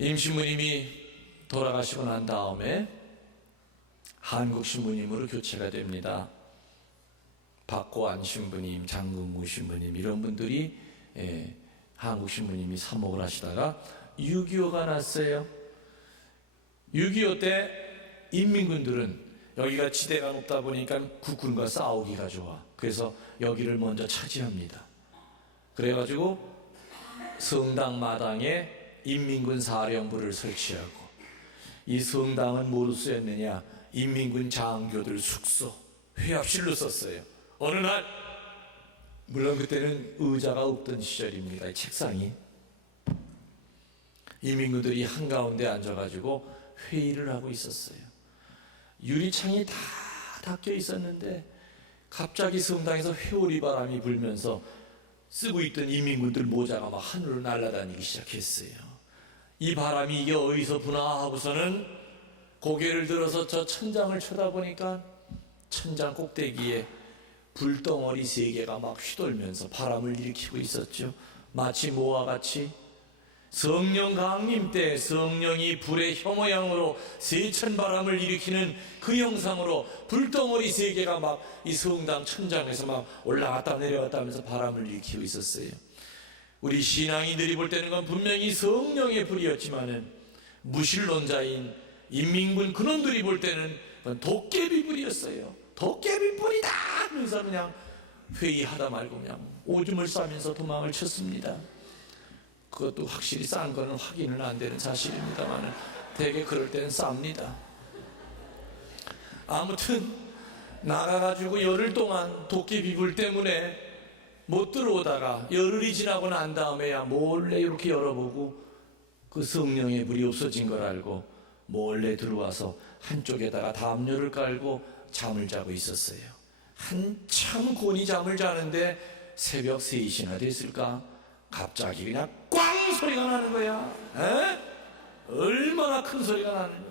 임 신부님이 돌아가시고 난 다음에 한국 신부님으로 교체가 됩니다. 박고안 신부님, 장근구 신부님 이런 분들이 한국 신부님이 사목을 하시다가 6.25가 났어요. 6.25 때 인민군들은 여기가 지대가 높다 보니까 국군과 싸우기가 좋아. 그래서 여기를 먼저 차지합니다. 그래가지고 성당 마당에 인민군 사령부를 설치하고, 이 성당은 뭐로 쓰였느냐, 인민군 장교들 숙소, 회합실로 썼어요. 어느 날, 물론 그때는 의자가 없던 시절입니다. 책상이, 인민군들이 한가운데 앉아가지고 회의를 하고 있었어요. 유리창이 다 닫혀 있었는데 갑자기 성당에서 회오리 바람이 불면서 쓰고 있던 인민군들 모자가 막 하늘로 날아다니기 시작했어요. 이 바람이 이게 어디서 부나 하고서는 고개를 들어서 저 천장을 쳐다보니까 천장 꼭대기에 불덩어리 3개가 막 휘돌면서 바람을 일으키고 있었죠. 마치 뭐와 같이 성령 강림 때 성령이 불의 혀 모양으로 세천 바람을 일으키는 그 형상으로 불덩어리 3개가 막 이 성당 천장에서 막 올라갔다 내려갔다 하면서 바람을 일으키고 있었어요. 우리 신앙인들이 볼 때는 건 분명히 성령의 불이었지만은 무신론자인 인민군 그놈들이 볼 때는 도깨비 불이었어요. 도깨비 불이다 하면서 그냥 회의하다 말고 그냥 오줌을 싸면서 도망을 쳤습니다. 그것도 확실히 싼 거는 확인은 안 되는 사실입니다만 되게 그럴 때는 쌉니다. 아무튼 나가가지고 열흘 동안 도깨비 불 때문에 못 들어오다가 열흘이 지나고 난 다음에야 몰래 이렇게 열어보고 그 성령의 불이 없어진 걸 알고 몰래 들어와서 한쪽에다가 담요를 깔고 잠을 자고 있었어요. 한참 곤히 잠을 자는데 새벽 3시나 됐을까? 갑자기 그냥 꽝 소리가 나는 거야. 얼마나 큰 소리가 나는 거야.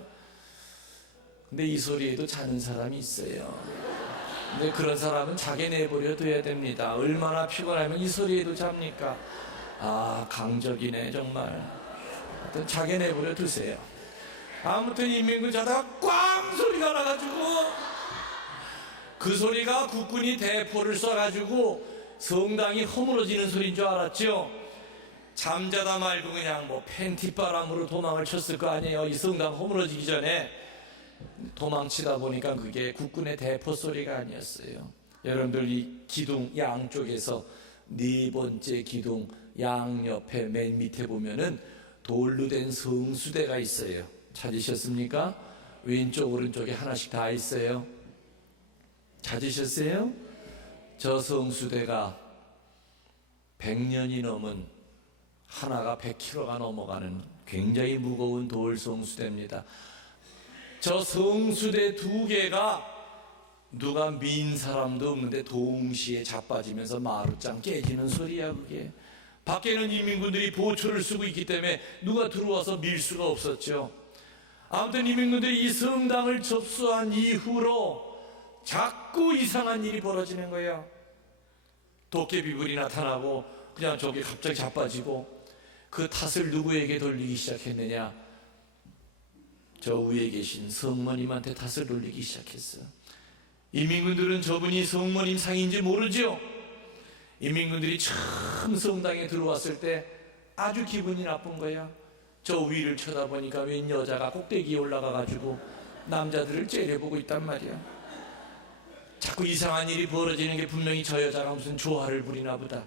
근데 이 소리에도 자는 사람이 있어요. 근데 그런 사람은 자게 내버려 둬야 됩니다. 얼마나 피곤하면 이 소리에도 잡니까? 아, 강적이네 정말. 자게 내버려 두세요. 아무튼 인민군 자다가 꽝 소리가 나가지고 그 소리가 국군이 대포를 쏴가지고 성당이 허물어지는 소리인 줄 알았죠? 잠자다 말고 그냥 뭐 팬티바람으로 도망을 쳤을 거 아니에요. 이 성당 허물어지기 전에 도망치다 보니까 그게 국군의 대포 소리가 아니었어요. 여러분들 이 기둥 양쪽에서 4번째 기둥 양옆에 맨 밑에 보면은 돌로 된 성수대가 있어요. 찾으셨습니까? 왼쪽 오른쪽에 하나씩 다 있어요. 찾으셨어요? 저 성수대가 100년이 넘은, 하나가 100kg가 넘어가는 굉장히 무거운 돌 성수대입니다. 저 성수대 2개가 누가 민 사람도 없는데 동시에 자빠지면서 마루짱 깨지는 소리야. 그게 밖에는 인민군들이 보초를 쓰고 있기 때문에 누가 들어와서 밀 수가 없었죠. 아무튼 인민군들이 이 성당을 접수한 이후로 자꾸 이상한 일이 벌어지는 거예요. 도깨비불이 나타나고 그냥 저게 갑자기 자빠지고, 그 탓을 누구에게 돌리기 시작했느냐? 저 위에 계신 성모님한테 탓을 돌리기 시작했어요. 인민군들은 저분이 성모님 상인지 모르죠. 인민군들이 처음 성당에 들어왔을 때 아주 기분이 나쁜 거야. 저 위를 쳐다보니까 웬 여자가 꼭대기에 올라가가지고 남자들을 째려보고 있단 말이야. 자꾸 이상한 일이 벌어지는 게 분명히 저 여자가 무슨 조화를 부리나 보다.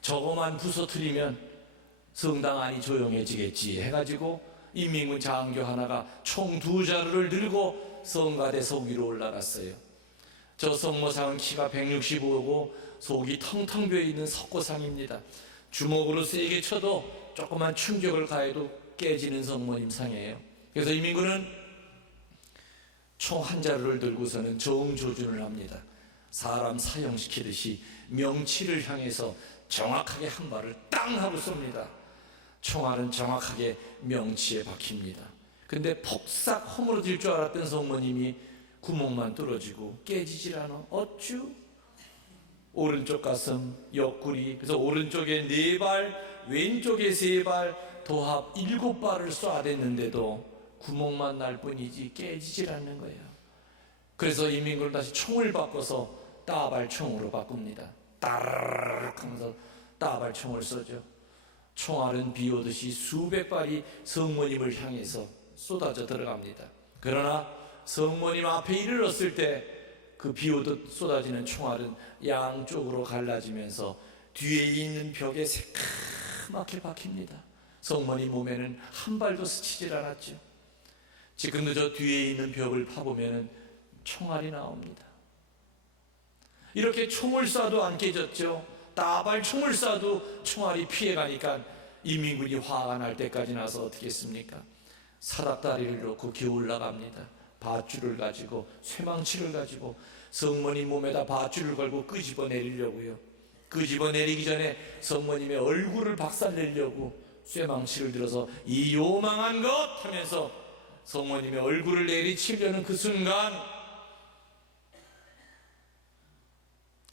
저거만 부서뜨리면 성당 안이 조용해지겠지 해가지고 인민군 장교 하나가 총 2자루를 들고 성가대 속 위로 올라갔어요. 저 성모상은 키가 165고 속이 텅텅 비어있는 석고상입니다. 주먹으로 세게 쳐도 조그만 충격을 가해도 깨지는 성모님 상이에요. 그래서 인민군은 총 1자루를 들고서는 정조준을 합니다. 사람 사형시키듯이 명치를 향해서 정확하게 한 발을 땅 하고 쏩니다. 총알은 정확하게 명치에 박힙니다. 근데 폭삭 허물어질 줄 알았던 성모님이 구멍만 뚫어지고 깨지질 않아. 어쭈? 오른쪽 가슴, 옆구리, 그래서 오른쪽에 4발, 왼쪽에 3발, 도합 7발을 쏴댔는데도 구멍만 날 뿐이지 깨지질 않는 거예요. 그래서 인민군은 다시 총을 바꿔서 따발총으로 바꿉니다. 따르르륵 하면서 따발총을 쏘죠. 총알은 비 오듯이 수백 발이 성모님을 향해서 쏟아져 들어갑니다. 그러나 성모님 앞에 이르렀을 때 그 비 오듯 쏟아지는 총알은 양쪽으로 갈라지면서 뒤에 있는 벽에 새까맣게 박힙니다. 성모님 몸에는 한 발도 스치질 않았죠. 지금도 저 뒤에 있는 벽을 파보면 총알이 나옵니다. 이렇게 총을 쏴도 안 깨졌죠. 따발 총을 쏴도 총알이 피해가니까 인민군이 화가 날 때까지 나서 어떻게 했습니까? 사닥다리를 놓고 기어 올라갑니다. 밧줄을 가지고, 쇠망치를 가지고 성모님 몸에다 밧줄을 걸고 끄집어 내리려고요. 끄집어 내리기 전에 성모님의 얼굴을 박살내려고 쇠망치를 들어서 이 요망한 것 하면서 성모님의 얼굴을 내리치려는 그 순간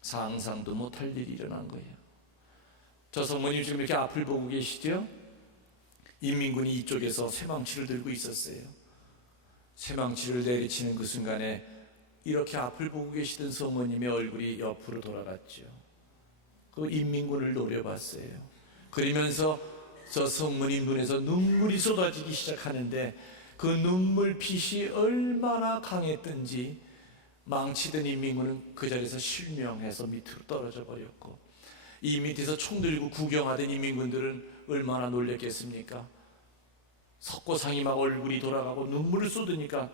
상상도 못할 일이 일어난 거예요. 저 성모님 지금 이렇게 앞을 보고 계시죠? 인민군이 이쪽에서 쇠망치를 들고 있었어요. 쇠망치를 내리치는 그 순간에 이렇게 앞을 보고 계시던 성모님의 얼굴이 옆으로 돌아갔죠. 그 인민군을 노려봤어요. 그러면서 저 성모님 눈에서 눈물이 쏟아지기 시작하는데 그 눈물빛이 얼마나 강했던지 망치던 인민군은 그 자리에서 실명해서 밑으로 떨어져 버렸고, 이 밑에서 총 들고 구경하던 인민군들은 얼마나 놀랬겠습니까? 석고상이 막 얼굴이 돌아가고 눈물을 쏟으니까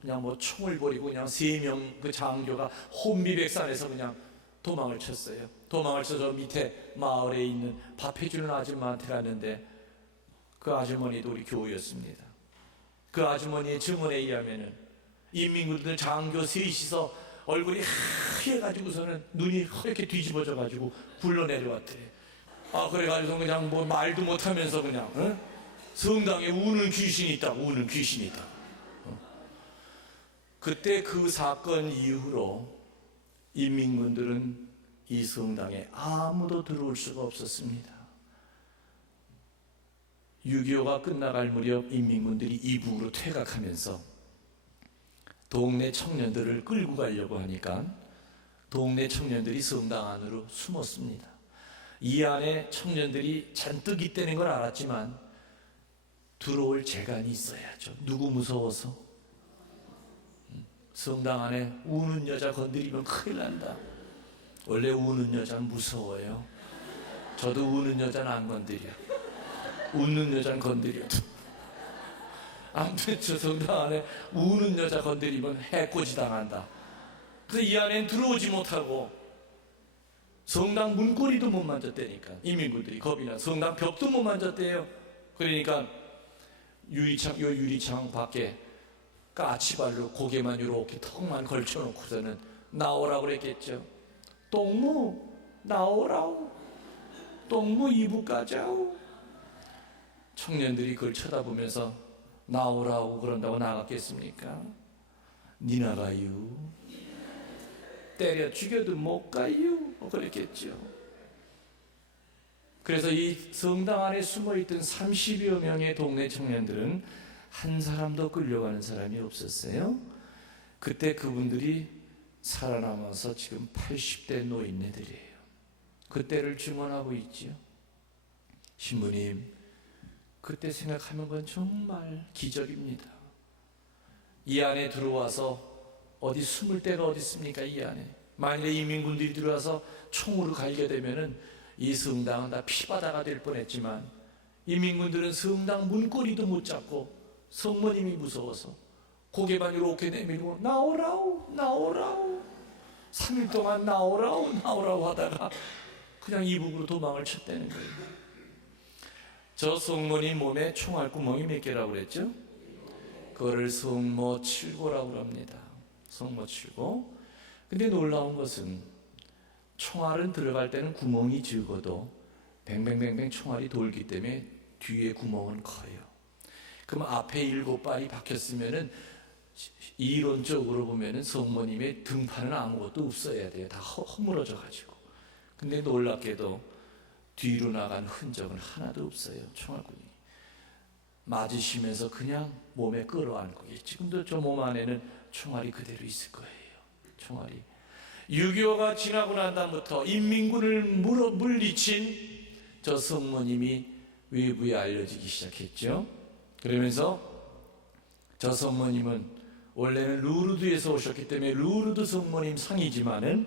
그냥 뭐 총을 버리고 그냥 3명 그 장교가 혼비백산에서 그냥 도망을 쳤어요. 도망을 쳐서 밑에 마을에 있는 밥 해주는 아줌마한테 갔는데 그 아주머니도 우리 교우였습니다. 그 아주머니의 증언에 의하면은 인민군들 장교 셋이서 얼굴이 하얘가지고서는 눈이 허옇게 뒤집어져가지고 굴러내려왔대. 그래가지고 그냥 뭐 말도 못하면서 그냥 성당에 우는 귀신이 있다고, 우는 귀신이 있다고. 그때 그 사건 이후로 인민군들은 이 성당에 아무도 들어올 수가 없었습니다. 6.25가 끝나갈 무렵 인민군들이 이북으로 퇴각하면서 동네 청년들을 끌고 가려고 하니까 동네 청년들이 성당 안으로 숨었습니다. 이 안에 청년들이 잔뜩 있다는 걸 알았지만 들어올 재간이 있어야죠. 누구 무서워서? 성당 안에 우는 여자 건드리면 큰일 난다. 원래 우는 여자는 무서워요. 저도 우는 여자는 안 건드려. 웃는 여자는 건드려도. 아무튼 저 성당 안에 우는 여자 건드리면 해코지 당한다. 그래서 이 안엔 들어오지 못하고 성당 문고리도 못 만졌다니까. 인민군들이 겁이 나 성당 벽도 못 만졌대요. 그러니까 유리창 밖에 까치발로 고개만 이렇게 턱만 걸쳐놓고서는 나오라고 그랬겠죠. 똥무 나오라우, 똥무 이북 가자우. 청년들이 그걸 쳐다보면서 나오라고 그런다고 나갔겠습니까? 니 나가유, 때려 죽여도 못 가유, 그랬겠죠. 그래서 이 성당 안에 숨어있던 30여 명의 동네 청년들은 한 사람도 끌려가는 사람이 없었어요. 그때 그분들이 살아남아서 지금 80대 노인네들이에요. 그때를 증언하고 있죠. 신부님, 그때 생각하면 그건 정말 기적입니다. 이 안에 들어와서 어디 숨을 데가 어디 있습니까? 이 안에 만일에 인민군들이 들어와서 총으로 갈게 되면은 이 성당은 다 피바다가 될 뻔했지만 인민군들은 성당 문고리도 못 잡고 성모님이 무서워서 고개만 이렇게 내밀고 나오라우 나오라우 3일 동안 나오라우 하다가 그냥 이북으로 도망을 쳤다는 거예요. 저 성모님 몸에 총알구멍이 몇 개라고 그랬죠? 그거를 성모칠고라고 합니다. 성모칠고. 근데 놀라운 것은 총알은 들어갈 때는 구멍이 적어도 뱅뱅뱅뱅 총알이 돌기 때문에 뒤에 구멍은 커요. 그럼 앞에 7발이 박혔으면은 이론적으로 보면은 성모님의 등판은 아무것도 없어야 돼요. 다 허물어져 가지고. 근데 놀랍게도 뒤로 나간 흔적은 하나도 없어요. 총알꾼이 맞으시면서 그냥 몸에 끌어안고, 지금도 저 몸 안에는 총알이 그대로 있을 거예요. 총알이. 6.25가 지나고 난 다음부터 인민군을 물리친 저 성모님이 외부에 알려지기 시작했죠. 그러면서 저 성모님은 원래는 루르드에서 오셨기 때문에 루르드 성모님 상이지만은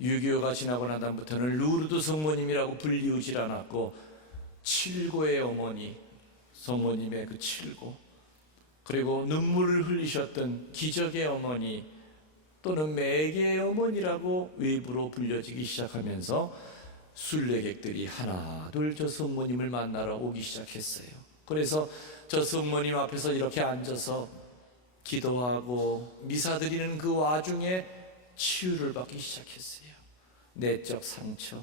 6.25가 지나고 난 다음부터는 루르드 성모님이라고 불리우질 않았고, 칠고의 어머니, 성모님의 그 칠고, 그리고 눈물을 흘리셨던 기적의 어머니 또는 매개의 어머니라고 외부로 불려지기 시작하면서 순례객들이 하나 둘 저 성모님을 만나러 오기 시작했어요. 그래서 저 성모님 앞에서 이렇게 앉아서 기도하고 미사 드리는 그 와중에 치유를 받기 시작했어요. 내적 상처,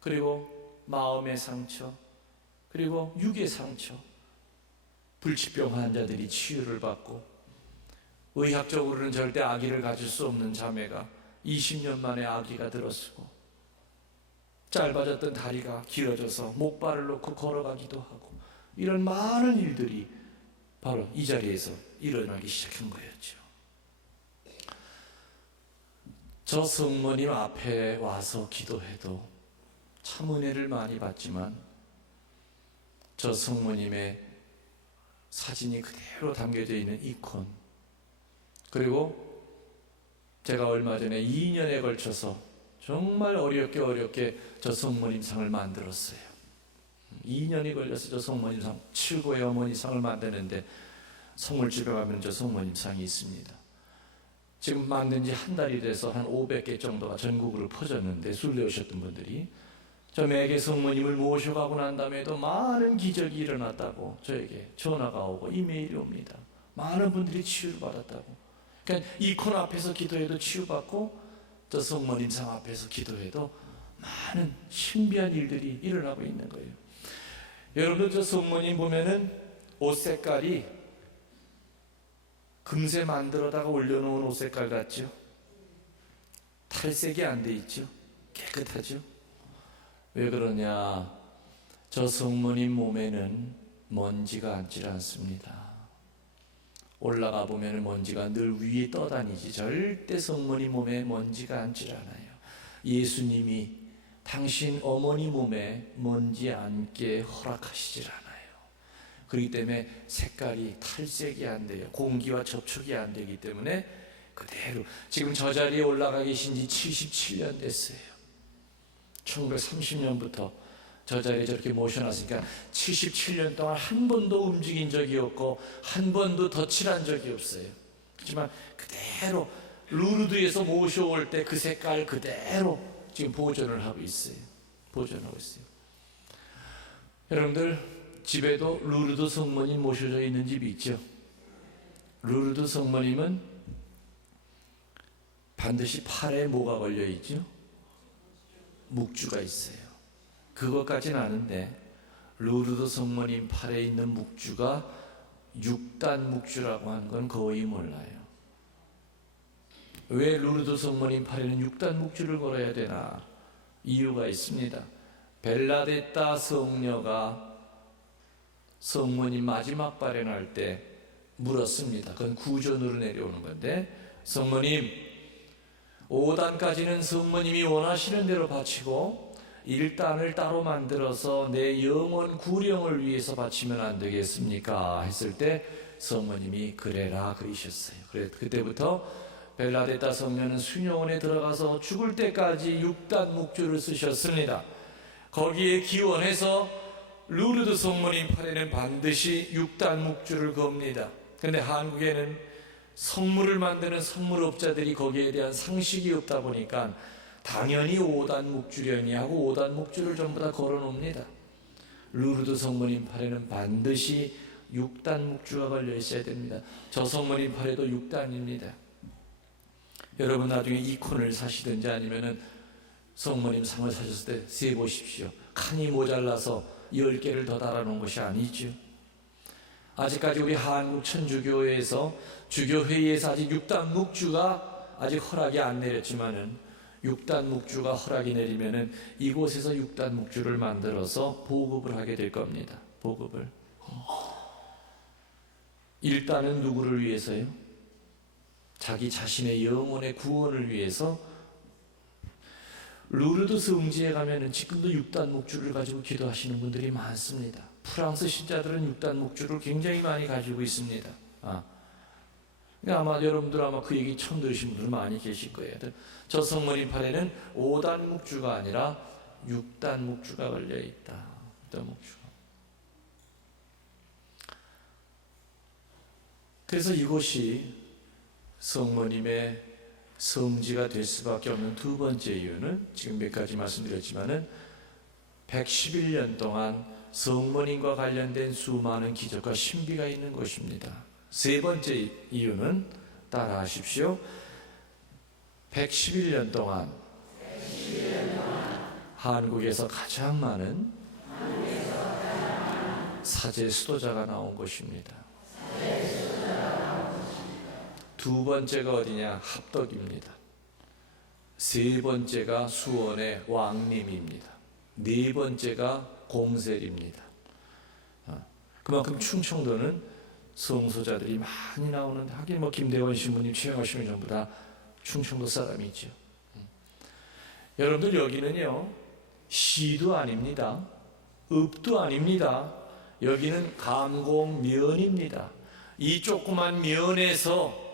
그리고 마음의 상처, 그리고 육의 상처, 불치병 환자들이 치유를 받고, 의학적으로는 절대 아기를 가질 수 없는 자매가 20년 만에 아기가 들어서고, 짧아졌던 다리가 길어져서 목발을 놓고 걸어가기도 하고, 이런 많은 일들이 바로 이 자리에서 일어나기 시작한 거였죠. 저 성모님 앞에 와서 기도해도 참 은혜를 많이 받지만, 저 성모님의 사진이 그대로 담겨져 있는 이콘, 그리고 제가 얼마 전에 2년에 걸쳐서 정말 어렵게 저 성모님 상을 만들었어요. 2년이 걸려서 저 성모님 상, 칠고의 어머니 상을 만드는데 성물집에 가면 저 성모님 상이 있습니다. 지금 만든 지 한 달이 돼서 한 500개 정도가 전국으로 퍼졌는데, 순례 오셨던 분들이 저 매개 성모님을 모셔가고 난 다음에도 많은 기적이 일어났다고 저에게 전화가 오고 이메일이 옵니다. 많은 분들이 치유를 받았다고. 그러니까 이콘 앞에서 기도해도 치유받고, 저 성모님 상 앞에서 기도해도 많은 신비한 일들이 일어나고 있는 거예요. 여러분들 저 성모님 보면은 옷 색깔이 금세 만들어다가 올려놓은 옷 색깔 같죠? 탈색이 안 돼 있죠? 깨끗하죠? 왜 그러냐? 저 성모님 몸에는 먼지가 앉질 않습니다. 올라가 보면 먼지가 늘 위에 떠다니지 절대 성모님 몸에 먼지가 앉질 않아요. 예수님이 당신 어머니 몸에 먼지 앉게 허락하시질 않아요. 그렇기 때문에 색깔이 탈색이 안 돼요. 공기와 접촉이 안 되기 때문에 그대로 지금 저 자리에 올라가 계신 지 77년 됐어요. 1930년부터 저 자리에 저렇게 모셔놨으니까 77년 동안 한 번도 움직인 적이 없고 한 번도 덧칠한 적이 없어요. 그렇지만 그대로 루르드에서 모셔올 때 그 색깔 그대로 지금 보존을 하고 있어요. 보존하고 있어요. 여러분들 집에도 루르드 성모님 모셔져 있는 집이 있죠. 루르드 성모님은 반드시 팔에 뭐가 걸려 있죠? 묵주가 있어요. 그것까지는 아는데 루르드 성모님 팔에 있는 묵주가 6단 묵주라고 하는 건 거의 몰라요. 왜 루르드 성모님 팔에는 6단 묵주를 걸어야 되나? 이유가 있습니다. 벨라데타 성녀가 성모님 마지막 발현할 때 물었습니다. 그건 구전으로 내려오는 건데, 성모님 5단까지는 성모님이 원하시는 대로 바치고 1단을 따로 만들어서 내 영원 구령을 위해서 바치면 안 되겠습니까? 했을 때 성모님이 그래라 그러셨어요. 그때부터 벨라데타 성녀는 수녀원에 들어가서 죽을 때까지 6단 묵주를 쓰셨습니다. 거기에 기원해서 루르드 성모님 팔에는 반드시 6단 묵주를 겁니다. 그런데 한국에는 성물을 만드는 성물업자들이 거기에 대한 상식이 없다 보니까 당연히 5단 묵주려니 하고 5단 묵주를 전부 다 걸어놓습니다. 루르드 성모님 팔에는 반드시 6단 묵주가 걸려 있어야 됩니다. 저 성모님 팔에도 6단입니다. 여러분 나중에 이콘을 사시든지 아니면은 성모님 상을 사셨을 때 세보십시오. 칸이 모자라서 10개를 더 달아놓은 것이 아니죠. 아직까지 우리 한국 천주교회에서 주교회의에서 아직 6단 묵주가 아직 허락이 안 내렸지만은 육단 묵주가 허락이 내리면은 이곳에서 육단 묵주를 만들어서 보급을 하게 될 겁니다. 보급을. 일단은 누구를 위해서요? 자기 자신의 영혼의 구원을 위해서. 루르드 성지에 가면은 지금도 육단 묵주를 가지고 기도하시는 분들이 많습니다. 프랑스 신자들은 육단 묵주를 굉장히 많이 가지고 있습니다. 아마 여러분들 아마 그 얘기 처음 들으신 분들 많이 계실 거예요. 저 성모님 팔에는 5단 묵주가 아니라 6단 묵주가 걸려 있다. 6단 묵주가. 그래서 이곳이 성모님의 성지가 될 수밖에 없는 두 번째 이유는 지금 몇 가지 말씀드렸지만은 111년 동안 성모님과 관련된 수많은 기적과 신비가 있는 곳입니다. 세 번째 이유는 따라하십시오. 111년 동안 한국에서 가장 많은 사제 수도자가 나온 곳입니다. 두 번째가 어디냐? 합덕입니다. 세 번째가 수원의 왕림입니다. 네 번째가 공셀입니다. 그만큼 충청도는 성소자들이 많이 나오는데, 하긴 뭐 김대원 신부님, 최영하 신부님 전부 다 충청도 사람이죠. 여러분들 여기는요, 시도 아닙니다. 읍도 아닙니다. 여기는 감곡면입니다. 이 조그만 면에서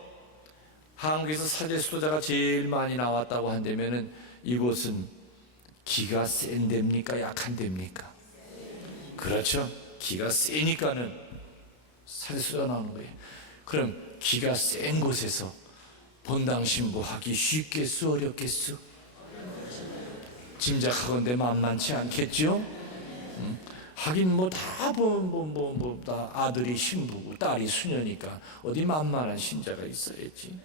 한국에서 사제 수도자가 제일 많이 나왔다고 한다면은 이곳은 기가 센 데입니까? 약한 데입니까? 그렇죠. 기가 세니까는 사제 수도자 나오는 거예요. 그럼 기가 센 곳에서 본당 신부하기 쉽겠소? 어렵겠소? 짐작하건대 만만치 않겠죠? 하긴 뭐 다 다 아들이 신부고 딸이 수녀니까 어디 만만한 신자가 있어야지.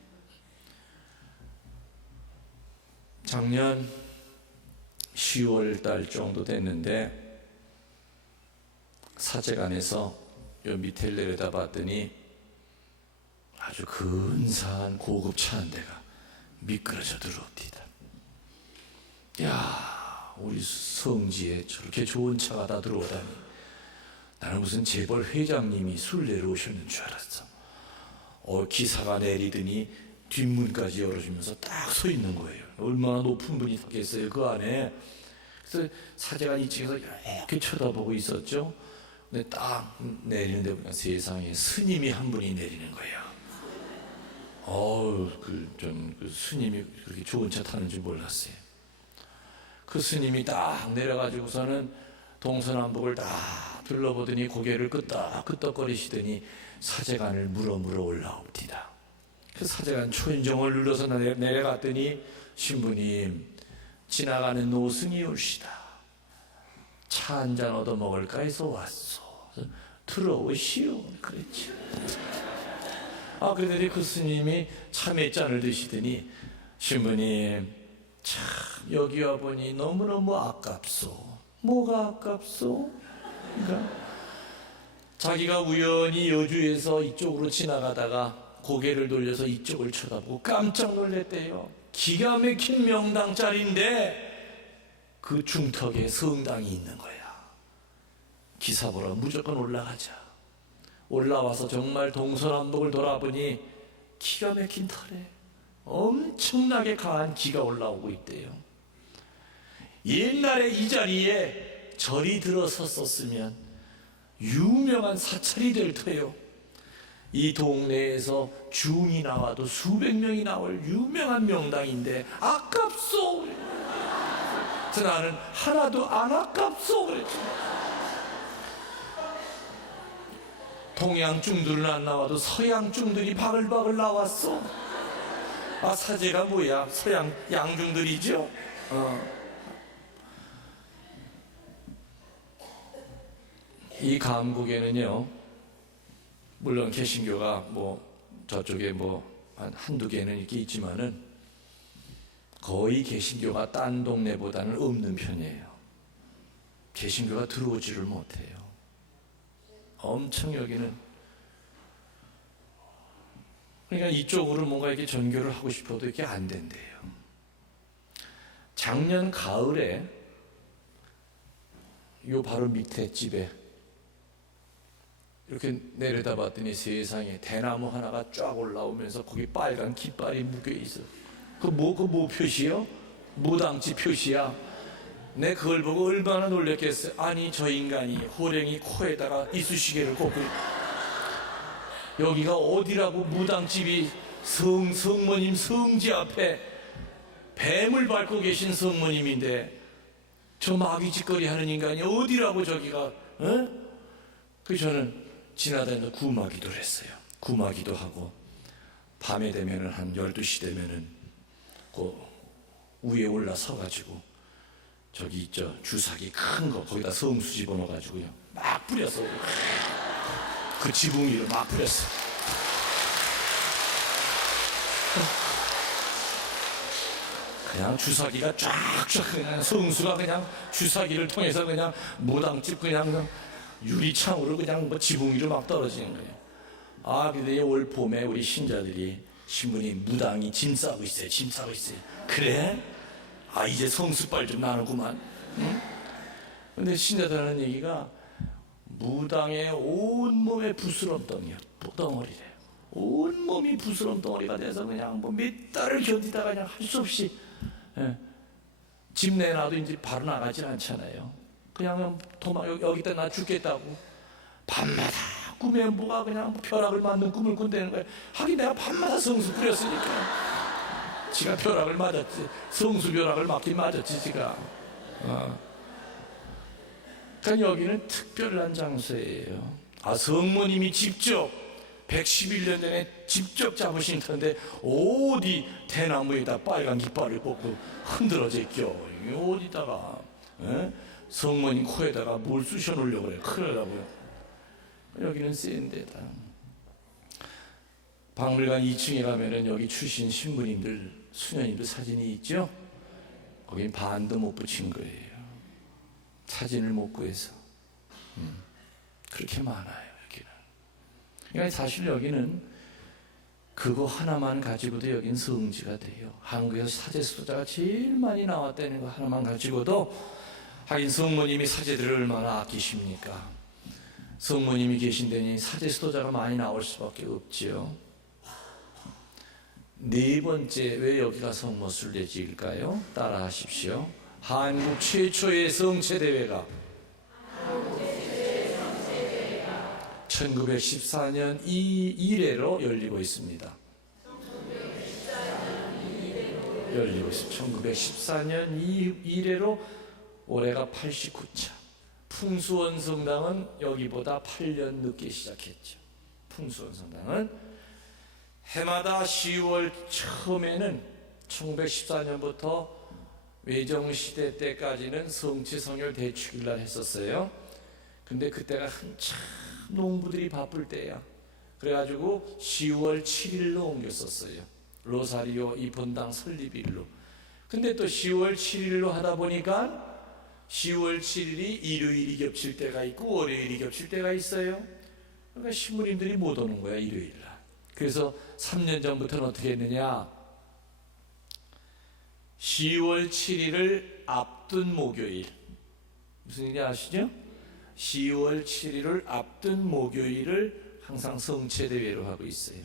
작년 10월 달 정도 됐는데 사제관에서 요 밑에 내려다 봤더니 아주 근사한 고급 차 한 대가 미끄러져 들어옵니다. 야, 우리 성지에 저렇게 좋은 차가 다 들어오다니. 나는 무슨 재벌 회장님이 술 내려오셨는 줄 알았어. 기사가 내리더니 뒷문까지 열어주면서 딱 서 있는 거예요. 얼마나 높은 분이 있겠어요, 그 안에. 그래서 사제가 2층에서 이렇게 쳐다보고 있었죠. 근데 딱 내리는데 보니까 세상에 스님이 한 분이 내리는 거예요. 그 스님이 그렇게 좋은 차 타는 줄 몰랐어요. 그 스님이 딱 내려가지고서는 동서남북을 딱 둘러보더니 고개를 끄덕끄덕거리시더니 사제관을 물어 올라옵니다. 그 사제관 초인종을 눌러서 내려갔더니 신부님, 지나가는 노승이 올시다. 차 한잔 얻어 먹을까 해서 왔소. 들어오시오. 그랬죠. 그러더니 그 스님이 차 몇 잔을 드시더니 신부님, 참 여기 와보니 너무너무 아깝소. 뭐가 아깝소? 그러니까 자기가 우연히 여주에서 이쪽으로 지나가다가 고개를 돌려서 이쪽을 쳐다보고 깜짝 놀랐대요. 기가 막힌 명당짜리인데 그 중턱에 성당이 있는 거야. 기사 보러 무조건 올라가자. 올라와서 정말 동서남북을 돌아보니 기가 막힌 털에 엄청나게 강한 기가 올라오고 있대요. 옛날에 이 자리에 절이 들어섰었으면 유명한 사찰이 될 터요. 이 동네에서 중이 나와도 수백 명이 나올 유명한 명당인데 아깝소. 그래서 나는 하나도 안 아깝소 그랬죠. 동양 중들은 안 나와도 서양 중들이 바글바글 나왔어. 사제가 뭐야? 서양 양중들이죠. 이 감국에는요, 물론 개신교가 저쪽에 한두 개는 이렇게 있지만은 거의 개신교가 딴 동네보다는 없는 편이에요. 개신교가 들어오지를 못해요. 엄청 여기는. 그러니까 이쪽으로 뭔가 이렇게 전교를 하고 싶어도 이게 안 된대요. 작년 가을에 요 바로 밑에 집에 이렇게 내려다봤더니 세상에 대나무 하나가 쫙 올라오면서 거기 빨간 깃발이 묶여 있어. 그 뭐 표시요? 무당집 표시야. 내 그걸 보고 얼마나 놀랬겠어요. 아니 저 인간이 호랭이 코에다가 이쑤시개를 꽂고 여기가 어디라고 무당집이 성모님 성지 앞에 뱀을 밟고 계신 성모님인데 저 마귀 짓거리 하는 인간이 어디라고 저기가 그래서 저는 지나다니면서 구마기도를 했어요. 구마기도 하고 밤에 되면은 한 12시 되면은 그 위에 올라서 가지고 저기 있죠 주사기 큰 거 거기다 성수 집어넣어 가지고요 막 뿌렸어. 그 지붕 위로 막 뿌렸어. 그냥 주사기가 쫙쫙 그냥 성수가 그냥 주사기를 통해서 그냥 무당집 그냥 유리창으로 그냥 뭐 지붕 위로 막 떨어지는 거예요. 아 근데 올 봄에 우리 신자들이 신부님 무당이 짐 싸고 있어요. 짐 싸고 있어요. 그래? 아 이제 성수빨 좀 나는구만. 응? 근데 신자들 하는 얘기가 무당의 온몸에 부스럼 덩어리래요. 온몸이 부스럼 덩어리가 돼서 그냥 뭐 몇 달을 견디다가 그냥 할 수 없이 집 내놔도 이제 바로 나가질 않잖아요. 그냥 도망 여기다 나 죽겠다고 밤마다 꿈에 뭐가 그냥 벼락을 맞는 꿈을 꾼다는 거예요. 하긴 내가 밤마다 성수 뿌렸으니까 지가 벼락을 맞았지. 성수 벼락을 맞긴 맞았지 지가. 그러니까 여기는 특별한 장소예요. 아 성모님이 직접 111년 전에 직접 잡으신 텐데 어디 대나무에다 빨간 깃발을 꽂고 흔들어져 있겨. 어디다가 성모님 코에다가 뭘 쑤셔 놓으려고 그래요. 큰일 나고요. 여기는 센 데다. 박물관 2층에 가면은 여기 출신 신부님들 수녀님들 사진이 있죠. 거긴 반도 못 붙인 거예요. 사진을 못 구해서. 그렇게 많아요 여기는. 그러니까 사실 여기는 그거 하나만 가지고도 여긴 성지가 돼요. 한국에서 사제 수도자가 제일 많이 나왔다는 거 하나만 가지고도 하긴 성모님이 사제들을 얼마나 아끼십니까? 성모님이 계신 데니 사제 수도자가 많이 나올 수밖에 없지요. 네 번째 왜 여기가 성모순례지일까요? 따라 하십시오. 한국 최초의 성체대회가 1914년 이래로 열리고 있습니다. 1914년 이래로 올해가 89차. 풍수원성당은 여기보다 8년 늦게 시작했죠. 풍수원성당은 해마다 10월 처음에는 1914년부터 외정시대 때까지는 성취성열 대축일날 했었어요. 근데 그때가 한참 농부들이 바쁠 때야. 그래가지고 10월 7일로 옮겼었어요. 로사리오 입헌당 설립일로. 근데 또 10월 7일로 하다 보니까 10월 7일이 일요일이 겹칠 때가 있고 월요일이 겹칠 때가 있어요. 그러니까 신부님들이 못 오는 거야 일요일날. 그래서 3년 전부터는 어떻게 했느냐, 10월 7일을 앞둔 목요일, 무슨 일인지 아시죠? 10월 7일을 앞둔 목요일을 항상 성체대회로 하고 있어요.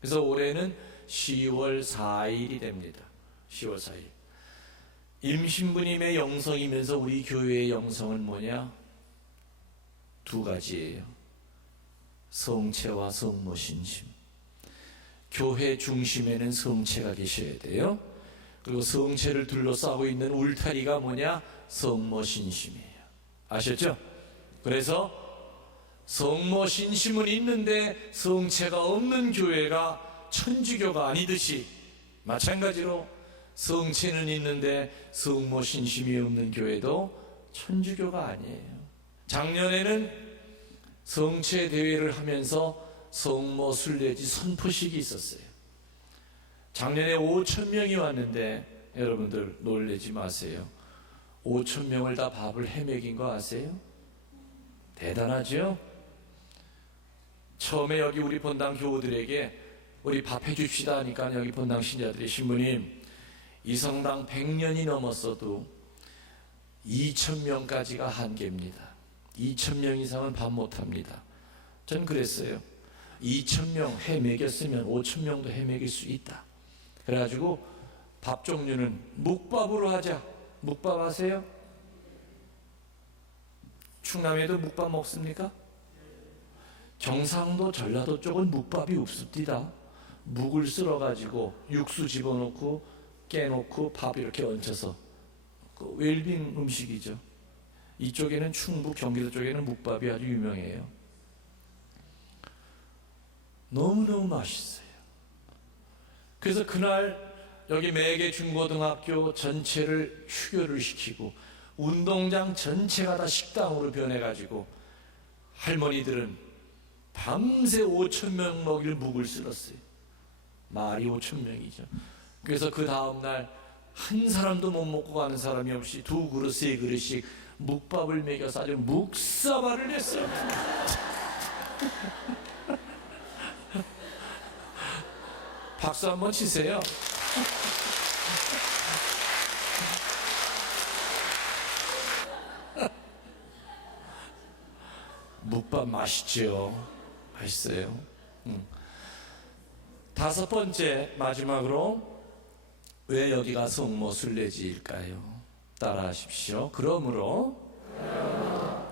그래서 올해는 10월 4일이 됩니다. 10월 4일. 임신부님의 영성이면서 우리 교회의 영성은 뭐냐? 두 가지예요. 성체와 성모신심. 교회 중심에는 성체가 계셔야 돼요. 그리고 성체를 둘러싸고 있는 울타리가 뭐냐? 성모신심이에요. 아셨죠? 그래서 성모신심은 있는데 성체가 없는 교회가 천주교가 아니듯이, 마찬가지로 성체는 있는데 성모신심이 없는 교회도 천주교가 아니에요. 작년에는 성체 대회를 하면서 성모순례지 선포식이 있었어요. 작년에 5,000명이 왔는데 여러분들 놀라지 마세요. 5,000명을 다 밥을 헤매긴 거 아세요? 대단하죠? 처음에 여기 우리 본당 교우들에게 우리 밥 해줍시다 하니까 여기 본당 신자들이 신부님 이 성당 100년이 넘었어도 2,000명까지가 한계입니다. 2,000명 이상은 밥 못합니다. 전 그랬어요. 2,000명 해 먹였으면 5,000명도 해 먹일 수 있다. 그래가지고 밥 종류는 묵밥으로 하자. 묵밥 아세요? 충남에도 묵밥 먹습니까? 경상도 전라도 쪽은 묵밥이 없습니다. 묵을 썰어가지고 육수 집어넣고 깨놓고 밥 이렇게 얹혀서 그 웰빙 음식이죠. 이쪽에는 충북 경기도 쪽에는 묵밥이 아주 유명해요. 너무너무 맛있어요. 그래서 그날 여기 매개 중고등학교 전체를 휴교를 시키고 운동장 전체가 다 식당으로 변해가지고 할머니들은 밤새 5,000명 먹일 묵을 쓸었어요. 말이 5,000명이죠. 그래서 그 다음날 한 사람도 못 먹고 가는 사람이 없이 2그릇, 3그릇씩 묵밥을 먹여서 아주 묵사발을 했어요. 박수 한번 치세요. 묵밥 맛있죠? 맛있어요. 5번째, 마지막으로 왜 여기가 성모 순례지일까요? 따라하십시오. 그러므로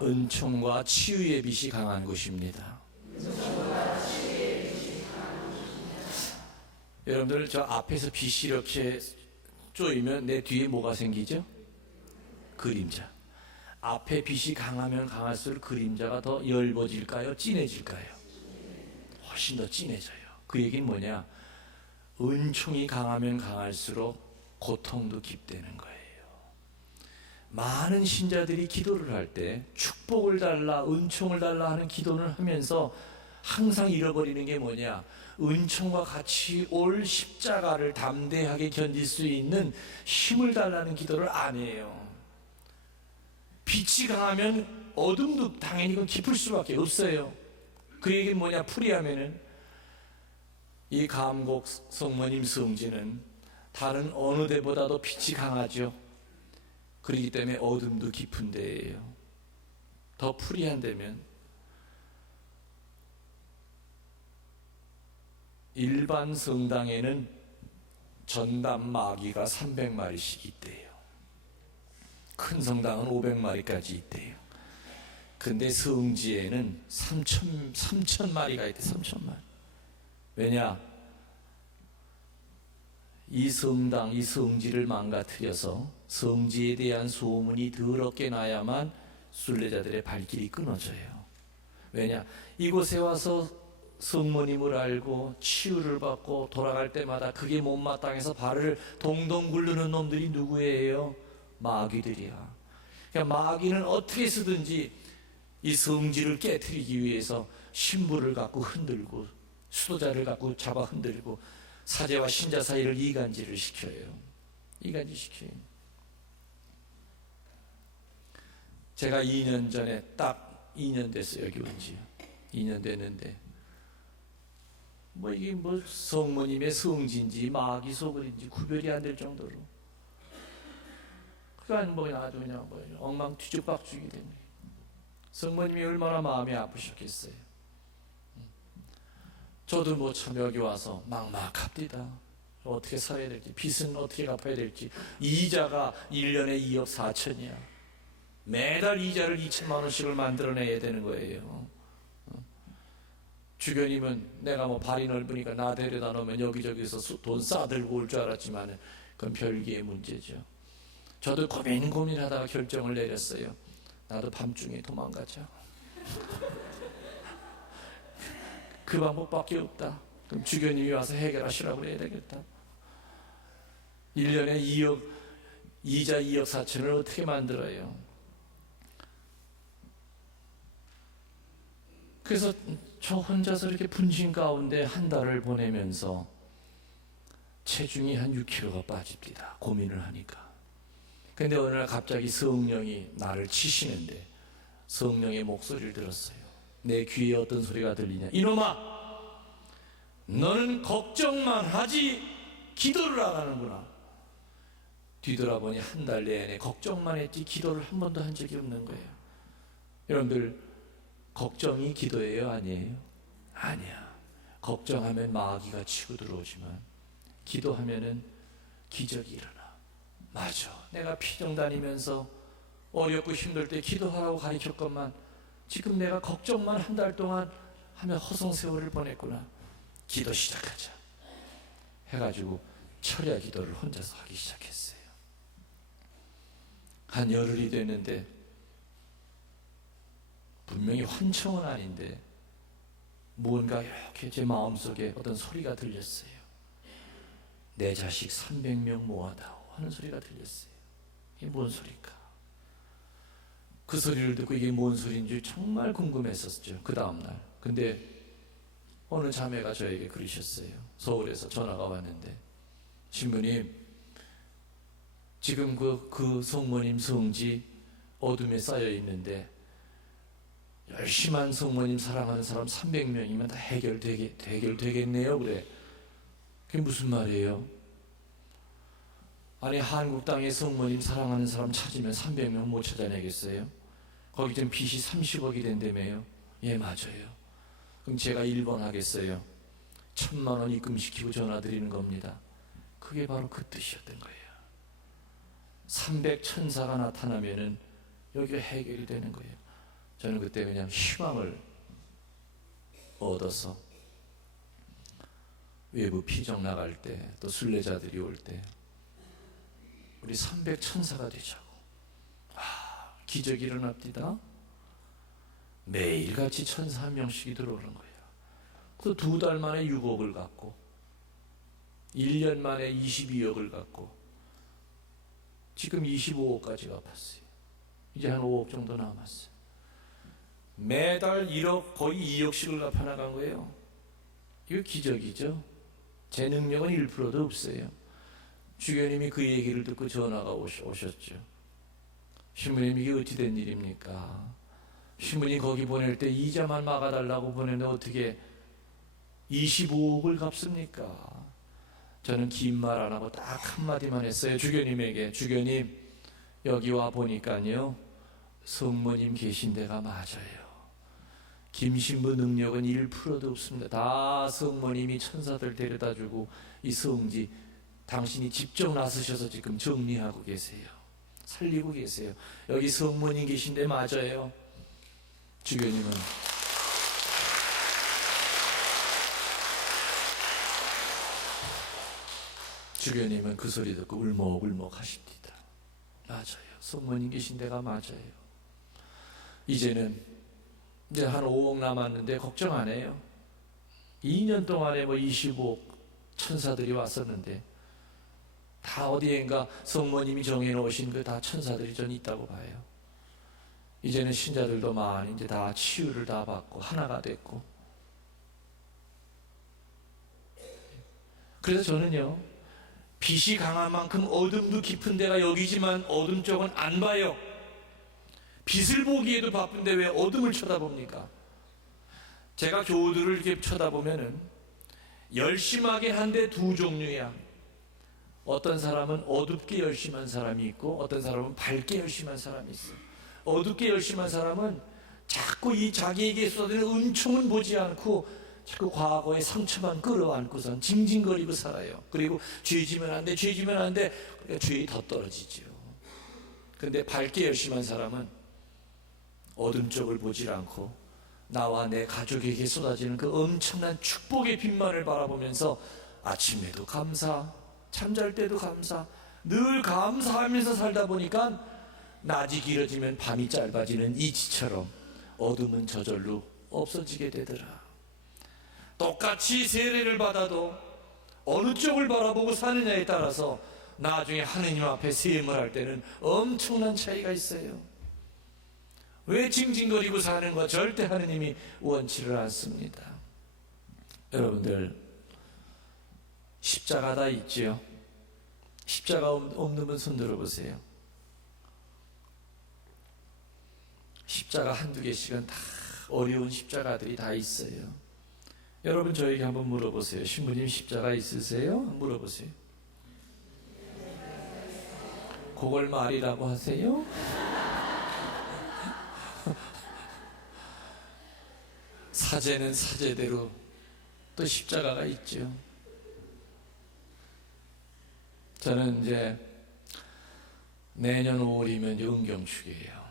은총과 치유의 빛이 강한 곳입니다. 여러분들 저 앞에서 빛이 이렇게 쪼이면 내 뒤에 뭐가 생기죠? 그림자. 앞에 빛이 강하면 강할수록 그림자가 더 엷어질까요? 진해질까요? 훨씬 더 진해져요. 그 얘기는 뭐냐? 은총이 강하면 강할수록 고통도 깊다는 거예요. 많은 신자들이 기도를 할 때 축복을 달라, 은총을 달라 하는 기도를 하면서 항상 잃어버리는 게 뭐냐? 은총과 같이 올 십자가를 담대하게 견딜 수 있는 힘을 달라는 기도를 안 해요. 빛이 강하면 어둠도 당연히 그건 깊을 수밖에 없어요. 그 얘기는 뭐냐? 풀이하면은 이 감곡 성모님 성지는 다른 어느 데보다도 빛이 강하죠. 그렇기 때문에 어둠도 깊은 데예요. 더 풀이한다면 일반 성당에는 전담 마귀가 300마리씩 있대요. 큰 성당은 500마리까지 있대요. 근데 성지에는 3,000마리가 있대. 3,000마리. 왜냐? 이 성당, 이 성지를 망가뜨려서 성지에 대한 소문이 더럽게 나야만 순례자들의 발길이 끊어져요. 왜냐? 이곳에 와서 성모님을 알고 치유를 받고 돌아갈 때마다 그게 못마땅해서 발을 동동 굴르는 놈들이 누구예요? 마귀들이야. 그러니까 마귀는 어떻게 쓰든지 이 성지를 깨트리기 위해서 신부를 갖고 흔들고 수도자를 갖고 잡아 흔들고 사제와 신자 사이를 이간질을 시켜요. 이간질시켜요. 제가 2년 전에 딱 2년 됐어요. 여기 온 지 2년 됐는데 뭐 이게 뭐 성모님의 성지인지 마귀 소굴인지 구별이 안 될 정도로 그간 뭐 아주 그냥 뭐 엉망 뒤죽박죽이 된 거예요. 성모님이 얼마나 마음이 아프셨겠어요. 저도 뭐 참 여기 와서 막막합니다. 어떻게 살아야 될지, 빚은 어떻게 갚아야 될지. 이자가 1년에 2억 4천이야. 매달 이자를 2천만 원씩을 만들어내야 되는 거예요. 주변이면 내가 뭐 발이 넓으니까 나 데려다 놓으면 여기저기서 돈 싸들고 올 줄 알았지만 그건 별개의 문제죠. 저도 고민하다가 결정을 내렸어요. 나도 밤중에 도망가자. 그 방법밖에 없다. 그럼 주변이 와서 해결하시라고 해야 되겠다. 1년에 2억, 이자 2억 4천을 어떻게 만들어요? 그래서 저 혼자서 이렇게 분신 가운데 한 달을 보내면서 체중이 한 6kg가 빠집니다. 고민을 하니까. 근데 어느 날 갑자기 성령이 나를 치시는데 성령의 목소리를 들었어요. 내 귀에 어떤 소리가 들리냐? 이놈아, 너는 걱정만 하지 기도를 안 하는구나. 뒤돌아보니 한 달 내내 걱정만 했지 기도를 한 번도 한 적이 없는 거예요. 여러분들, 걱정이 기도예요, 아니에요? 아니야. 걱정하면 마귀가 치고 들어오지만 기도하면은 기적이 일어나. 맞아. 내가 피정 다니면서 어렵고 힘들 때 기도하라고 가르쳤건만 지금 내가 걱정만 한 달 동안 하면 허송세월을 보냈구나. 기도 시작하자 해가지고 철야 기도를 혼자서 하기 시작했어요. 한 열흘이 됐는데 분명히 환청은 아닌데 무언가 이렇게 제 마음속에 어떤 소리가 들렸어요. 내 자식 300명 모아다오 하는 소리가 들렸어요. 이게 뭔 소리일까? 그 소리를 듣고 이게 뭔 소리인지 정말 궁금했었죠, 그 다음날. 근데 어느 자매가 저에게 그러셨어요. 서울에서 전화가 왔는데, 신부님, 지금 그 성모님 성지 어둠에 쌓여 있는데 열심한 성모님 사랑하는 사람 300명이면 다 해결되겠네요. 그래. 그게 무슨 말이에요? 아니, 한국 땅에 성모님 사랑하는 사람 찾으면 300명 못 찾아내겠어요? 거기 좀 빚이 30억이 된다며요? 예, 맞아요. 그럼 제가 1번 하겠어요. 1,000만 원 입금시키고 전화드리는 겁니다. 그게 바로 그 뜻이었던 거예요. 300 천사가 나타나면은 여기가 해결이 되는 거예요. 저는 그때 그냥 희망을 얻어서 외부 피정 나갈 때, 또 순례자들이 올 때 우리 300 천사가 되자고. 기적이 일어납니다. 매일같이 천사 한 명씩이 들어오는 거예요. 또 2달 만에 6억을 갖고 1년 만에 22억을 갖고 지금 25억까지 갚았어요. 이제 한 5억 정도 남았어요. 매달 1억, 거의 2억씩을 갚아나간 거예요. 이거 기적이죠. 제 능력은 1%도 없어요. 주교님이 그 얘기를 듣고 전화가 오셨죠. 신부님, 이게 어찌 된 일입니까? 신부님 거기 보낼 때 이자만 막아달라고 보내는데 어떻게 25억을 갚습니까? 저는 긴 말 안 하고 딱 한마디만 했어요. 주교님에게. 주교님, 여기 와 보니까요, 성모님 계신 데가 맞아요. 김신부 능력은 1%도 없습니다. 다 성모님이 천사들 데려다주고 이 성지 당신이 직접 나서셔서 지금 정리하고 계세요. 살리고 계세요. 여기 성모님 계신 데 맞아요. 주교님은 그 소리 듣고 울먹울먹 하십니다. 맞아요. 성모님 계신 데가 맞아요. 이제는 이제 한 5억 남았는데 걱정 안 해요. 2년 동안에 25억 천사들이 왔었는데 다 어디엔가 성모님이 정해놓으신 그 다 천사들이 전 있다고 봐요. 이제는 신자들도 많이 이제 다 치유를 다 받고 하나가 됐고. 그래서 저는요, 빛이 강한 만큼 어둠도 깊은 데가 여기지만 어둠 쪽은 안 봐요. 빛을 보기에도 바쁜데 왜 어둠을 쳐다봅니까? 제가 교우들을 이렇게 쳐다보면은 열심하긴 한데 두 종류야. 어떤 사람은 어둡게 열심한 사람이 있고 어떤 사람은 밝게 열심한 사람이 있어요. 어둡게 열심한 사람은 자꾸 이 자기에게 쏟아지는 은총은 보지 않고 자꾸 과거의 상처만 끌어안고선 징징거리고 살아요. 그리고 죄지면 안 돼, 죄지면 안 돼. 그러니까 죄이 더 떨어지죠. 그런데 밝게 열심한 사람은 어둠 쪽을 보지 않고 나와 내 가족에게 쏟아지는 그 엄청난 축복의 빛만을 바라보면서 아침에도 감사, 잠잘 때도 감사, 늘 감사하면서 살다 보니까 낮이 길어지면 밤이 짧아지는 이치처럼 어둠은 저절로 없어지게 되더라. 똑같이 세례를 받아도 어느 쪽을 바라보고 사느냐에 따라서 나중에 하느님 앞에 세임을 할 때는 엄청난 차이가 있어요. 왜 징징거리고 사는 거 절대 하느님이 원치를 않습니다. 여러분들, 십자가 다 있지요? 십자가 없는 분 손 들어보세요. 십자가 한두 개씩은 다 어려운 십자가들이 다 있어요. 여러분, 저에게 한번 물어보세요. 신부님 십자가 있으세요? 물어보세요. 그걸 말이라고 하세요? 사제는 사제대로 또 십자가가 있죠. 저는 이제 내년 5월이면 이제 은경축이에요.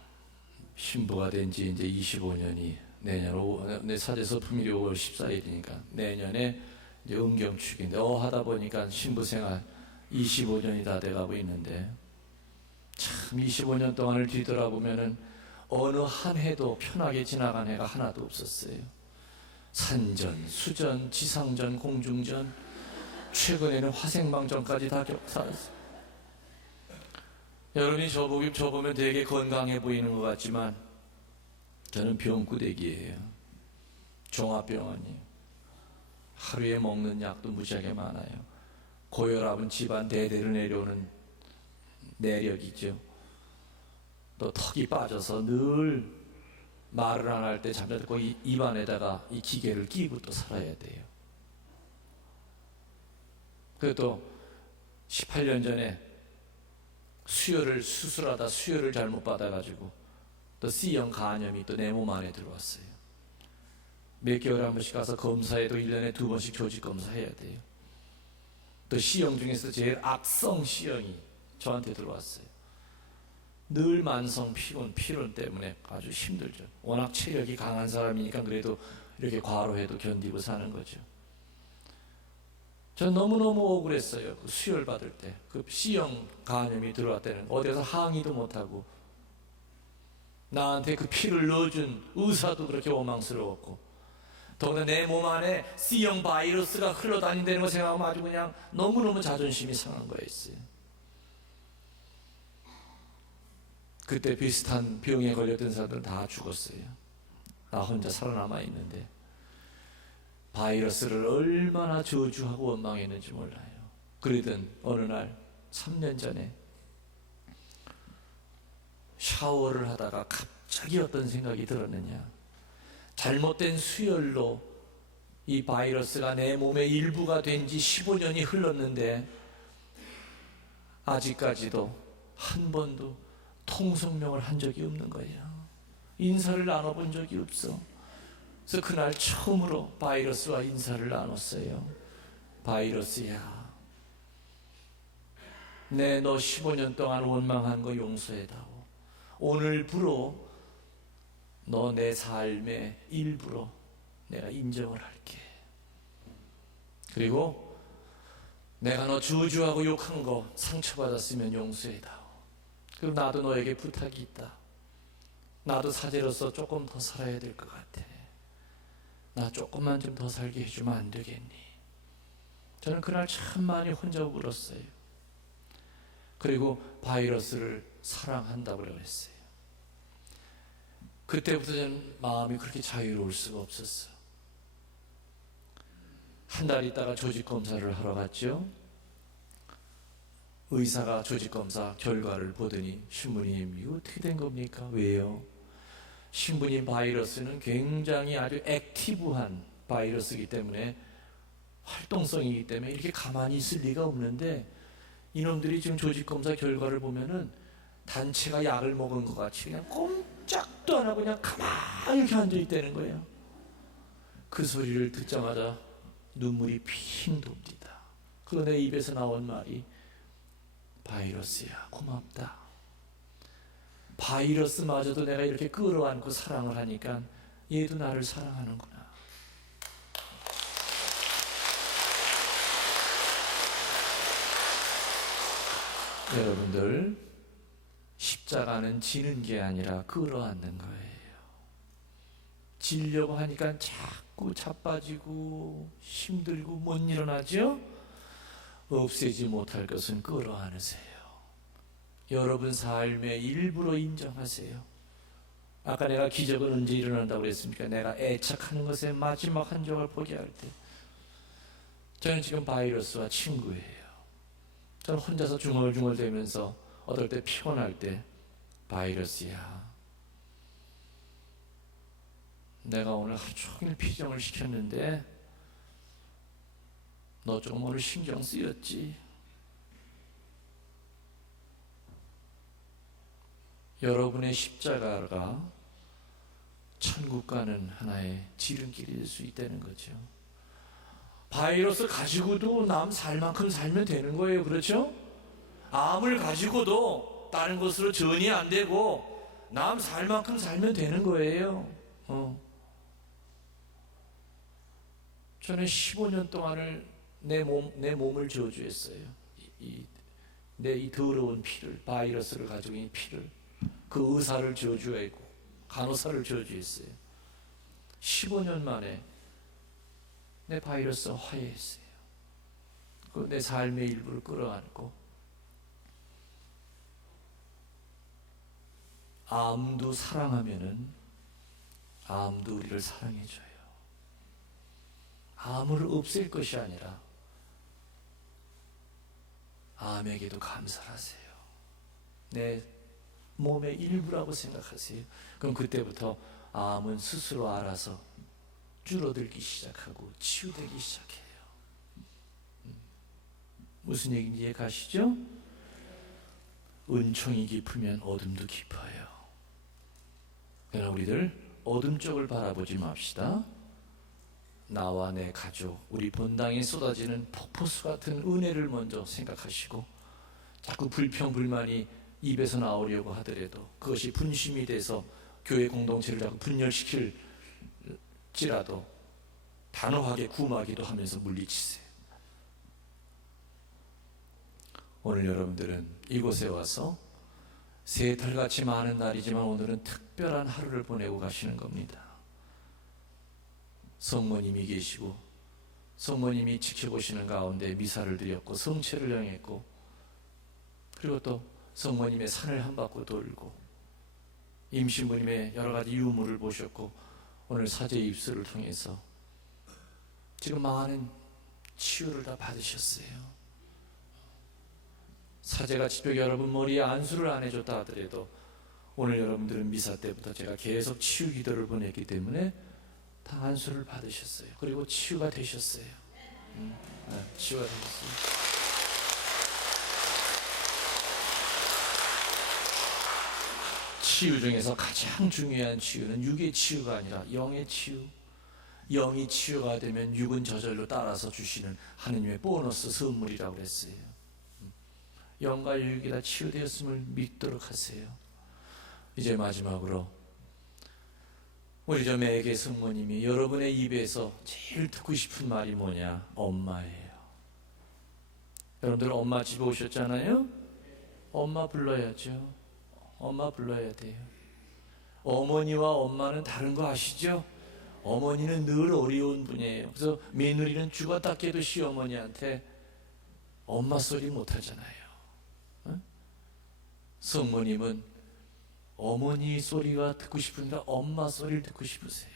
신부가 된 지 이제 25년이 내 사제 서품일이 5월 14일이니까 내년에 이제 은경축인데 하다 보니까 신부 생활 25년이 다 돼가고 있는데 참 25년 동안을 뒤돌아보면은 어느 한 해도 편하게 지나간 해가 하나도 없었어요. 산전, 수전, 지상전, 공중전, 최근에는 화생방전까지 다 겪었어요. 여러분이 저보면 되게 건강해 보이는 것 같지만 저는 병구대기예요. 종합병원이에요. 하루에 먹는 약도 무지하게 많아요. 고혈압은 집안 대대로 내려오는 내력이죠. 또 턱이 빠져서 늘 말을 안 할 때 잠잘 때 입안에다가 이 기계를 끼고 또 살아야 돼요. 그리고 또 18년 전에 수술하다 수혈을 잘못 받아가지고 또 C형 간염이 또 내 몸 안에 들어왔어요. 몇 개월에 한 번씩 가서 검사해도 1년에 2번씩 조직 검사해야 돼요. 또 C형 중에서 제일 악성 C형이 저한테 들어왔어요. 늘 만성 피론 때문에 아주 힘들죠. 워낙 체력이 강한 사람이니까 그래도 이렇게 과로해도 견디고 사는 거죠. 전 너무너무 억울했어요. 그 수혈 받을 때 그 C형 간염이 들어왔다는 어디서 항의도 못하고 나한테 그 피를 넣어준 의사도 그렇게 원망스러웠고 더구나 내 몸 안에 C형 바이러스가 흘러다닌다는 거 생각하면 아주 그냥 너무너무 자존심이 상한 거였어요. 그때 비슷한 병에 걸렸던 사람들은 다 죽었어요. 나 혼자 살아남아 있는데 바이러스를 얼마나 저주하고 원망했는지 몰라요. 그러던 어느 날 3년 전에 샤워를 하다가 갑자기 어떤 생각이 들었느냐. 잘못된 수혈로 이 바이러스가 내 몸의 일부가 된 지 15년이 흘렀는데 아직까지도 한 번도 통성명을 한 적이 없는 거예요. 인사를 나눠본 적이 없어. 그래서 그날 처음으로 바이러스와 인사를 나눴어요. 바이러스야, 내 너 15년 동안 원망한 거 용서해다오. 오늘부로 너 내 삶의 일부로 내가 인정을 할게. 그리고 내가 너 저주하고 욕한 거 상처받았으면 용서해다오. 그리고 나도 너에게 부탁이 있다. 나도 사제로서 조금 더 살아야 될 것 같아. 나 조금만 좀 더 살게 해주면 안 되겠니? 저는 그날 참 많이 혼자 울었어요. 그리고 바이러스를 사랑한다고 그랬어요. 그때부터 저는 마음이 그렇게 자유로울 수가 없었어. 한 달 있다가 조직검사를 하러 갔죠. 의사가 조직검사 결과를 보더니 신부님 이거 어떻게 된 겁니까? 왜요? 신부님 바이러스는 굉장히 아주 액티브한 바이러스이기 때문에 활동성이기 때문에 이렇게 가만히 있을 리가 없는데 이놈들이 지금 조직검사 결과를 보면은 단체가 약을 먹은 것 같이 그냥 꼼짝도 안 하고 그냥 가만히 이렇게 앉아있다는 거예요. 그 소리를 듣자마자 눈물이 핑 돕니다. 그리고 내 입에서 나온 말이 바이러스야 고맙다. 바이러스마저도 내가 이렇게 끌어안고 사랑을 하니까 얘도 나를 사랑하는구나. 여러분들, 십자가는 지는 게 아니라 끌어안는 거예요. 지려고 하니까 자꾸 자빠지고 힘들고 못 일어나죠? 없애지 못할 것은 끌어안으세요. 여러분 삶의 일부로 인정하세요. 아까 내가 기적은 언제 일어난다고 그랬습니까? 내가 애착하는 것의 마지막 한 조각을 포기할 때. 저는 지금 바이러스와 친구예요. 저는 혼자서 중얼중얼 대면서 어떨 때 피곤할 때 바이러스야, 내가 오늘 하루 종일 피정을 시켰는데 너 좀 오늘 신경 쓰였지? 여러분의 십자가가 천국 가는 하나의 지름길이 될 수 있다는 거죠. 바이러스 가지고도 남 살 만큼 살면 되는 거예요. 그렇죠? 암을 가지고도 다른 것으로 전이 안 되고 남 살 만큼 살면 되는 거예요. 저는 15년 동안을 내 몸을 저주했어요. 내 이 더러운 피를, 바이러스를 가지고 있는 피를, 그 의사를 저주했고 간호사를 저주했어요. 15년 만에 내 바이러스가 화해했어요. 그 내 삶의 일부를 끌어안고 암도 사랑하면은 암도 우리를 사랑해줘요. 암을 없앨 것이 아니라 암에게도 감사하세요. 내 몸의 일부라고 생각하세요. 그럼 그때부터 암은 스스로 알아서 줄어들기 시작하고 치유되기 시작해요. 무슨 얘기인지 이해 가시죠? 은총이 깊으면 어둠도 깊어요. 그러나 우리들 어둠 쪽을 바라보지 맙시다. 나와 내 가족, 우리 본당에 쏟아지는 폭포수 같은 은혜를 먼저 생각하시고, 자꾸 불평 불만이 입에서 나오려고 하더라도 그것이 분심이 돼서 교회 공동체를 자꾸 분열시킬지라도 단호하게 구마기도 하면서 물리치세요. 오늘 여러분들은 이곳에 와서 새털같이 많은 날이지만 오늘은 특별한 하루를 보내고 가시는 겁니다. 성모님이 계시고 성모님이 지켜보시는 가운데 미사를 드렸고 성체를 영했고, 그리고 또 성모님의 산을 한 바퀴 돌고 임신부님의 여러 가지 유물을 보셨고, 오늘 사제 입술을 통해서 지금 많은 치유를 다 받으셨어요. 사제가 직접 여러분 머리에 안수를 안 해줬다 하더라도 오늘 여러분들은 미사 때부터 제가 계속 치유 기도를 보냈기 때문에 다 안수를 받으셨어요. 그리고 치유가 되셨어요. 치유가 되셨어요. 치유 중에서 가장 중요한 치유는 육의 치유가 아니라 영의 치유. 영이 치유가 되면 육은 저절로 따라서 주시는 하느님의 보너스 선물이라고 그랬어요. 영과 육이 다 치유되었음을 믿도록 하세요. 이제 마지막으로 우리 저 매개 성모님이 여러분의 입에서 제일 듣고 싶은 말이 뭐냐? 엄마예요. 여러분들 엄마 집에 오셨잖아요? 엄마 불러야죠. 엄마 불러야 돼요. 어머니와 엄마는 다른 거 아시죠? 어머니는 늘 어려운 분이에요. 그래서 며느리는 죽었다 깨도 시어머니한테 엄마 소리 못 하잖아요. 성모님은 어머니 소리가 듣고 싶으니까 엄마 소리를 듣고 싶으세요.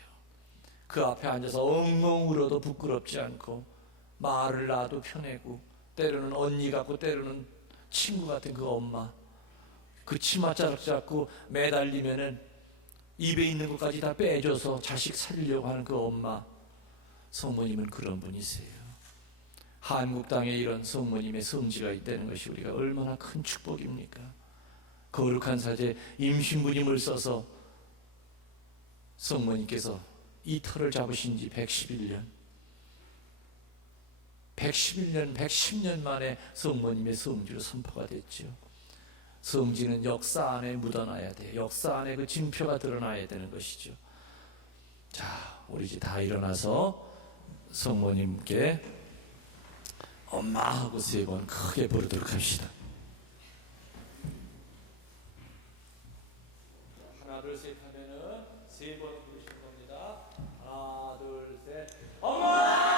그 앞에 앉아서 엉엉 울어도 부끄럽지 않고 말을 놔도 편하고, 때로는 언니 같고 때로는 친구 같은 그 엄마, 그 치맛자락 잡고 매달리면은 입에 있는 것까지 다 빼줘서 자식 살리려고 하는 그 엄마, 성모님은 그런 분이세요. 한국 땅에 이런 성모님의 성지가 있다는 것이 우리가 얼마나 큰 축복입니까? 거룩한 사제 임신부님을 써서 성모님께서 이 터를 잡으신 지 111년 110년 만에 성모님의 성지로 선포가 됐죠. 성지는 역사 안에 묻어놔야 돼요. 역사 안에 그 징표가 드러나야 되는 것이죠. 자, 우리 이제 다 일어나서 성모님께 엄마 하고 3번 크게 부르도록 합시다. 하나 둘 셋 하면은 3번 부르실 겁니다. 하나 둘 셋. 엄마!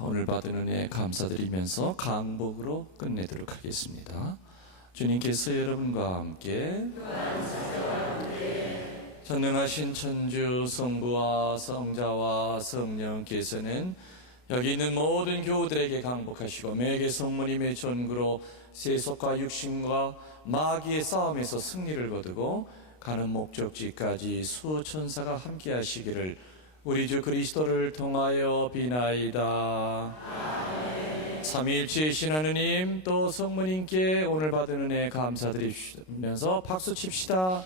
오늘 받은 은혜 감사드리면서 강복으로 끝내도록 하겠습니다. 주님께서 여러분과 함께 전능하신 천주 성부와 성자와 성령께서는 여기 있는 모든 교우들에게 강복하시고 매개 성모님의 전구로 세속과 육신과 마귀의 싸움에서 승리를 거두고 가는 목적지까지 수호천사가 함께 하시기를 우리 주 그리스도를 통하여 비나이다. 삼위일체이신 하느님, 또 성모님께 오늘 받은 은혜 감사드리면서 박수 칩시다.